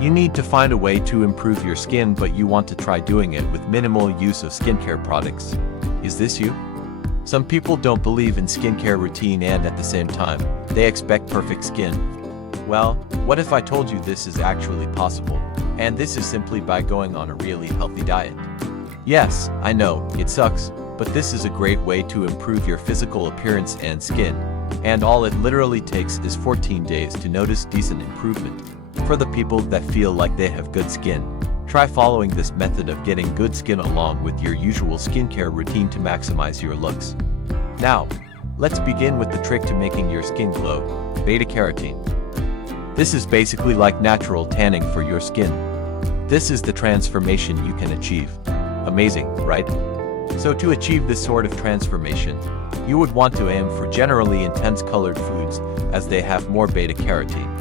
You need to find a way to improve your skin, but you want to try doing it with minimal use of skincare products. Is this you? Some people don't believe in skincare routine and at the same time, they expect perfect skin. Well, what if I told you this is actually possible? And this is simply by going on a really healthy diet. Yes, I know, it sucks, but this is a great way to improve your physical appearance and skin. And all it literally takes is 14 days to notice decent improvement. For the people that feel like they have good skin, try following this method of getting good skin along with your usual skincare routine to maximize your looks. Now, let's begin with the trick to making your skin glow: beta-carotene. This is basically like natural tanning for your skin. This is the transformation you can achieve. Amazing, right? So to achieve this sort of transformation, you would want to aim for generally intense colored foods, as they have more beta-carotene.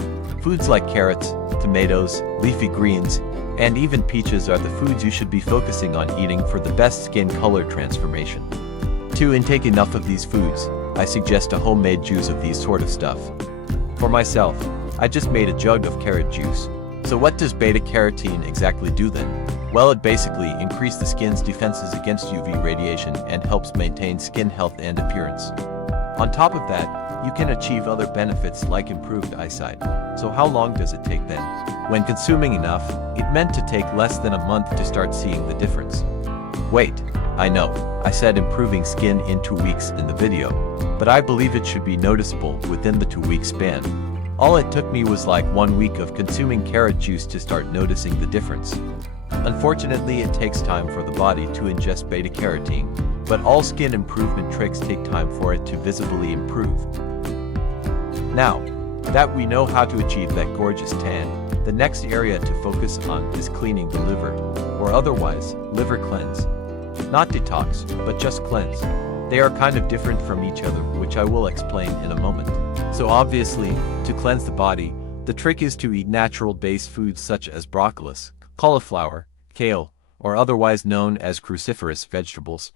Foods like carrots, tomatoes, leafy greens, and even peaches are the foods you should be focusing on eating for the best skin color transformation. To intake enough of these foods, I suggest a homemade juice of these sort of stuff. For myself, I just made a jug of carrot juice. So what does beta-carotene exactly do then? Well, it basically increases the skin's defenses against UV radiation and helps maintain skin health and appearance. On top of that, you can achieve other benefits like improved eyesight. So how long does it take then? When consuming enough, it meant to take less than a month to start seeing the difference. Wait, I know, I said improving skin in 2 weeks in the video, but I believe it should be noticeable within the 2-week span. All it took me was like 1 week of consuming carrot juice to start noticing the difference. Unfortunately, it takes time for the body to ingest beta-carotene, but all skin improvement tricks take time for it to visibly improve. Now that we know how to achieve that gorgeous tan, the next area to focus on is cleaning the liver, or otherwise, liver cleanse. Not detox, but just cleanse. They are kind of different from each other, which I will explain in a moment. So obviously, to cleanse the body, the trick is to eat natural-based foods such as broccoli, cauliflower, kale, or otherwise known as cruciferous vegetables,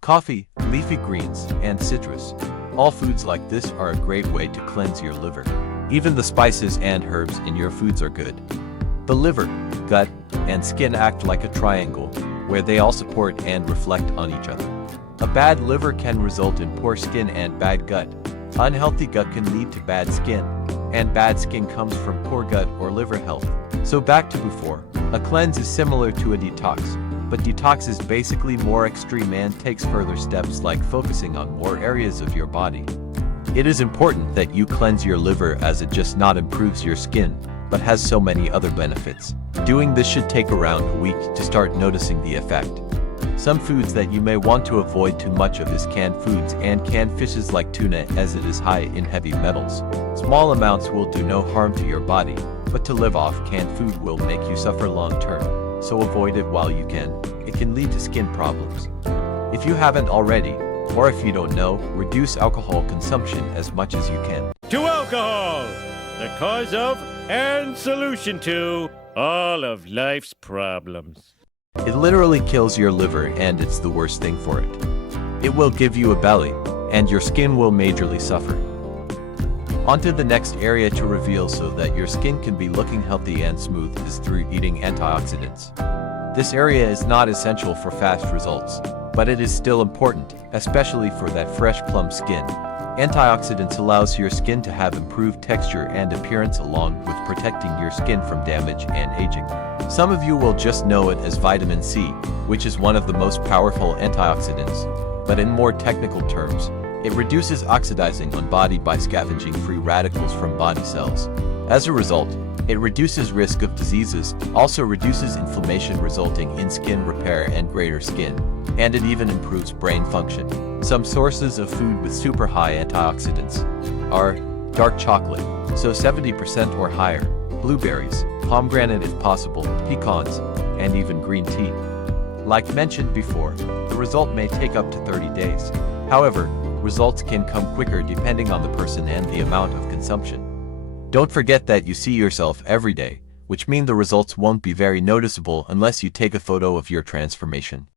coffee, leafy greens, and citrus. All foods like this are a great way to cleanse your liver. Even the spices and herbs in your foods are good. The liver, gut, and skin act like a triangle, where they all support and reflect on each other. A bad liver can result in poor skin and bad gut. Unhealthy gut can lead to bad skin, and bad skin comes from poor gut or liver health. So back to before, a cleanse is similar to a detox, but detox is basically more extreme and takes further steps like focusing on more areas of your body. It is important that you cleanse your liver as it just not improves your skin, but has so many other benefits. Doing this should take around a week to start noticing the effect. Some foods that you may want to avoid too much of is canned foods and canned fishes like tuna, as it is high in heavy metals. Small amounts will do no harm to your body, but to live off canned food will make you suffer long term, so avoid it while you can. It can lead to skin problems. If you haven't already, or if you don't know, reduce alcohol consumption as much as you can. To alcohol, the cause of and solution to all of life's problems. It literally kills your liver, and it's the worst thing for it. It will give you a belly, and your skin will majorly suffer. Onto the next area to reveal so that your skin can be looking healthy and smooth is through eating antioxidants. This area is not essential for fast results, but it is still important, especially for that fresh plump skin. Antioxidants allows your skin to have improved texture and appearance along with protecting your skin from damage and aging. Some of you will just know it as vitamin C, which is one of the most powerful antioxidants, but in more technical terms, it reduces oxidizing on body by scavenging free radicals from body cells. As a result, it reduces risk of diseases, also reduces inflammation resulting in skin repair and greater skin, and it even improves brain function. Some sources of food with super high antioxidants are dark chocolate, so 70% or higher, blueberries, pomegranate if possible, pecans, and even green tea. Like mentioned before, the result may take up to 30 days. However, results can come quicker depending on the person and the amount of consumption. Don't forget that you see yourself every day, which means the results won't be very noticeable unless you take a photo of your transformation.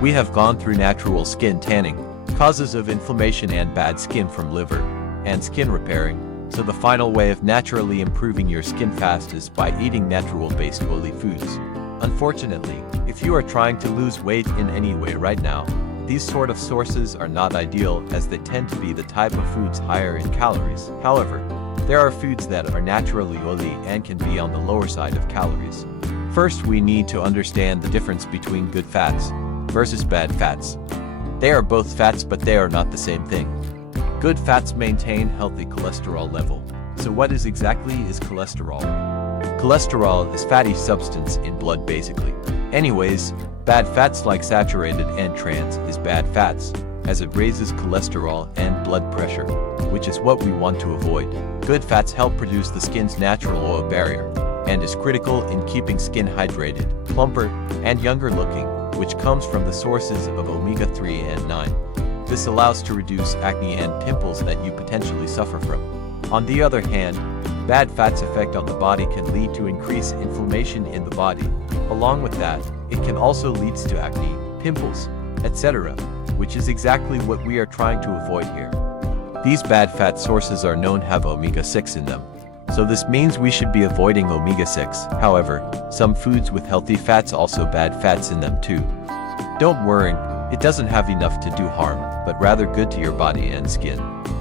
We have gone through natural skin tanning, causes of inflammation and bad skin from liver, and skin repairing, So the final way of naturally improving your skin fast is by eating natural-based oily foods. Unfortunately, if you are trying to lose weight in any way right now, these sort of sources are not ideal as they tend to be the type of foods higher in calories. However, there are foods that are naturally oily and can be on the lower side of calories. First, we need to understand the difference between good fats versus bad fats. They are both fats, but they are not the same thing. Good fats maintain healthy cholesterol level. So what is cholesterol? Cholesterol is fatty substance in blood basically. Anyways, bad fats like saturated and trans is bad fats, as it raises cholesterol and blood pressure, which is what we want to avoid. Good fats help produce the skin's natural oil barrier, and is critical in keeping skin hydrated, plumper, and younger looking, which comes from the sources of omega-3 and 9. This allows to reduce acne and pimples that you potentially suffer from. On the other hand, bad fats' effect on the body can lead to increased inflammation in the body. Along with that, it can also lead to acne, pimples, etc., which is exactly what we are trying to avoid here. These bad fat sources are known to have omega-6 in them. So this means we should be avoiding omega-6. However, some foods with healthy fats also bad fats in them too. Don't worry, it doesn't have enough to do harm, but rather good to your body and skin.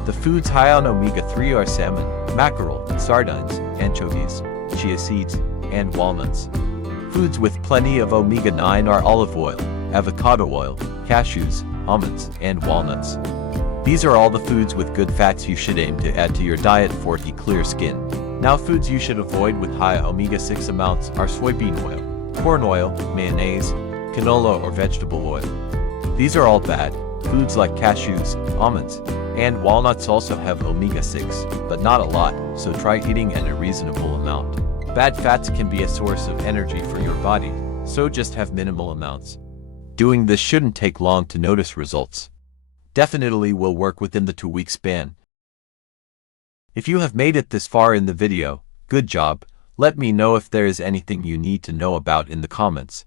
The foods high on omega-3 are salmon, mackerel, sardines, anchovies, chia seeds, and walnuts. Foods with plenty of omega-9 are olive oil, avocado oil, cashews, almonds, and walnuts. These are all the foods with good fats you should aim to add to your diet for clear skin. Now, foods you should avoid with high omega-6 amounts are soybean oil, corn oil, mayonnaise, canola or vegetable oil. These are all bad. Foods like cashews, almonds, and walnuts also have omega-6, but not a lot, so try eating in a reasonable amount. Bad fats can be a source of energy for your body, so just have minimal amounts. Doing this shouldn't take long to notice results. Definitely will work within the 2-week span. If you have made it this far in the video, good job. Let me know if there is anything you need to know about in the comments.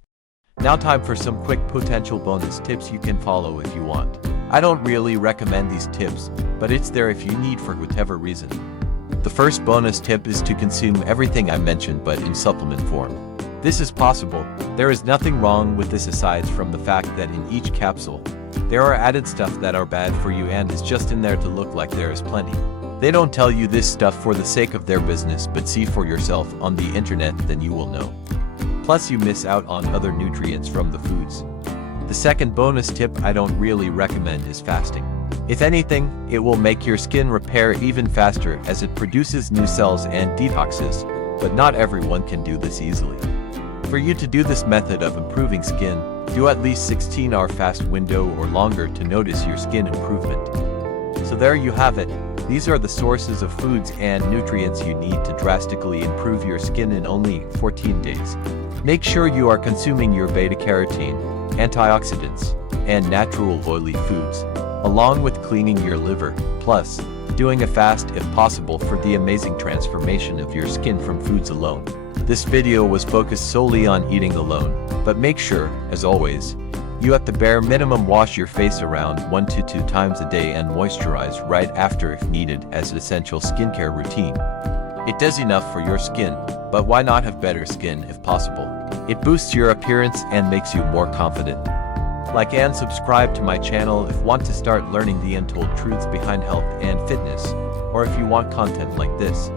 Now time for some quick potential bonus tips you can follow if you want. I don't really recommend these tips, but it's there if you need for whatever reason. The first bonus tip is to consume everything I mentioned but in supplement form. This is possible. There is nothing wrong with this aside from the fact that in each capsule, there are added stuff that are bad for you and is just in there to look like there is plenty. They don't tell you this stuff for the sake of their business, but see for yourself on the internet, then you will know. Plus you miss out on other nutrients from the foods. The second bonus tip I don't really recommend is fasting. If anything, it will make your skin repair even faster as it produces new cells and detoxes, but not everyone can do this easily. For you to do this method of improving skin, do at least 16-hour fast window or longer to notice your skin improvement. So there you have it. These are the sources of foods and nutrients you need to drastically improve your skin in only 14 days. Make sure you are consuming your beta-carotene, antioxidants, and natural oily foods, along with cleaning your liver, plus doing a fast if possible for the amazing transformation of your skin from foods alone. This video was focused solely on eating alone, but make sure, as always, you at the bare minimum wash your face around 1 to 2 times a day and moisturize right after if needed as an essential skincare routine. It does enough for your skin, but why not have better skin if possible? It boosts your appearance and makes you more confident. Like and subscribe to my channel if you want to start learning the untold truths behind health and fitness, or if you want content like this.